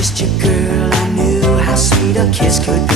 kissed you, girl, I knew how sweet a kiss could